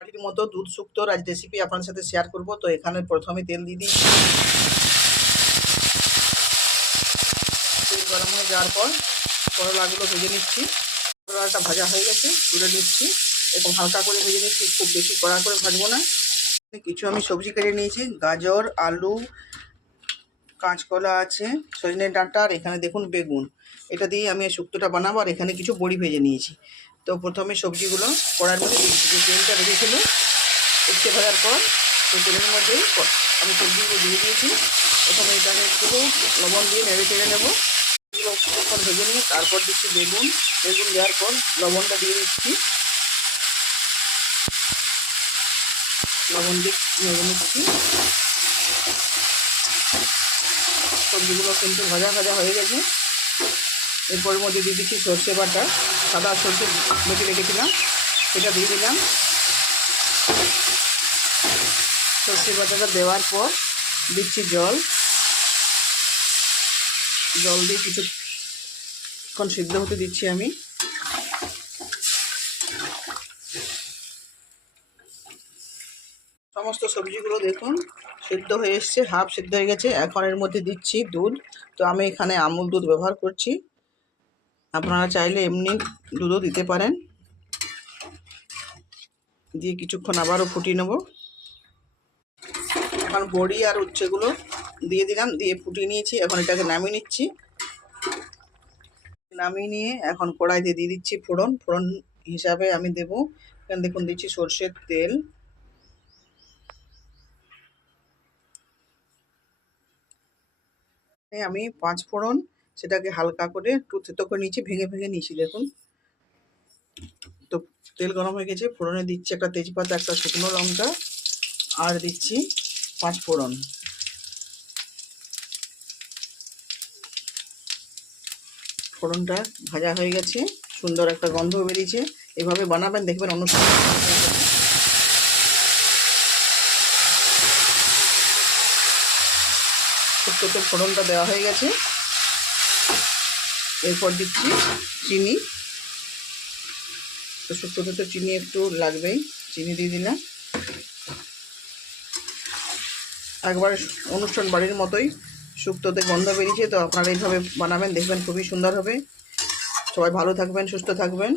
বাড়ির মতো দুধ শুক্তোর আজ রেসিপি আপনার সাথে শেয়ার করব। তো এখানে প্রথমে তেল দিয়ে দিচ্ছি। তেল গরম হয়ে যাওয়ার পর করলাগুলো ভেজে নিচ্ছি। করলাটা ভাজা হয়ে গেছে, তুলে নিচ্ছি। এরকম হালকা করে ভেজে নিচ্ছি, খুব বেশি কড়া করে ভাজবো না। কিছু আমি সবজি কেটে নিয়েছি, গাজর, আলু, কাঁচকলা আছে, সজনে ডাঁটা, আর এখানে দেখুন বেগুন। এটা দিয়ে আমি শুক্তোটা বানাবো। আর এখানে কিছু বড়ি ভেজে নিয়েছি। তো প্রথমে সবজিগুলো কড়ার মধ্যে দিয়েছি। যে তেলটা রেখেছিল উঠতে ভাজার পর সেই তেলের মধ্যেই আমি সবজিগুলো দিয়ে দিয়েছি। প্রথমে এটাকে একটু লবণ দিয়ে নেড়ে চেড়ে নেবো। এগুলো কিছুক্ষণ ভেজে নিয়ে তারপর দিচ্ছি বেগুন। বেগুন দেওয়ার পর লবণটা দিয়ে দিচ্ছি। লবণ দিয়ে নেড়ে নিচ্ছি। সবজিগুলো কিন্তু ভাজা ভাজা হয়ে গেছে। এরপর মধ্যে দিয়ে দিচ্ছি সর্ষে বাটা। সাদা সর্ষে বেটে রেখেছিলাম, সেটা দিয়ে দিলাম। সর্ষে বাটাটা দেওয়ার পর দিচ্ছি জল। জল দিয়ে কিছুক্ষণ সিদ্ধ হতে দিচ্ছি আমি। সমস্ত সবজিগুলো দেখুন সিদ্ধ হয়ে এসছে, হাফ সিদ্ধ হয়ে গেছে। এখন এর মধ্যে দিচ্ছি দুধ। তো আমি এখানে আমুল দুধ ব্যবহার করছি, আপনারা চাইলে এমনি দুধও দিতে পারেন। দিয়ে কিছুক্ষণ আবারও ফুটিয়ে নেব। এখন বড়ি আর উচ্ছেগুলো দিয়ে দিলাম, দিয়ে ফুটিয়ে নিয়েছি। এখন এটাকে নামিয়ে নিচ্ছি। নামিয়ে নিয়ে এখন কড়াইতে দিয়ে দিচ্ছি ফোড়ন। ফোড়ন হিসাবে আমি দেবো, এখানে দেখুন দিচ্ছি সর্ষের তেল, আমি 5 ফোড়ন, সেটাকে হালকা করে একটু থেতো করে নিয়েছি, ভেঙে ভেঙে নিয়েছি দেখুন। তো তেল গরম হয়ে গেছে, ফোড়নে দিচ্ছি একটা তেজপাতা, একটা শুকনো লঙ্কা, আর দিচ্ছি 5 ফোড়ন। ফোড়নটা ভাজা হয়ে গেছে, সুন্দর একটা গন্ধ বেরিয়েছে। এভাবে বানাবেন, দেখবেন অনুষ্ঠান। শুক্তোতে ফোড়নটা দেওয়া হয়ে গেছে। এরপর দিচ্ছি চিনি। তো শুক্তোতে তো চিনি একটু লাগবেই, চিনি দিয়ে দিলাম। একবার অনুষ্ঠান বাড়ির মতোই শুক্তোতে গন্ধ বেরিয়েছে। তো আপনারা এইভাবে বানাবেন, দেখবেন খুবই সুন্দর হবে। সবাই ভালো থাকবেন, সুস্থ থাকবেন।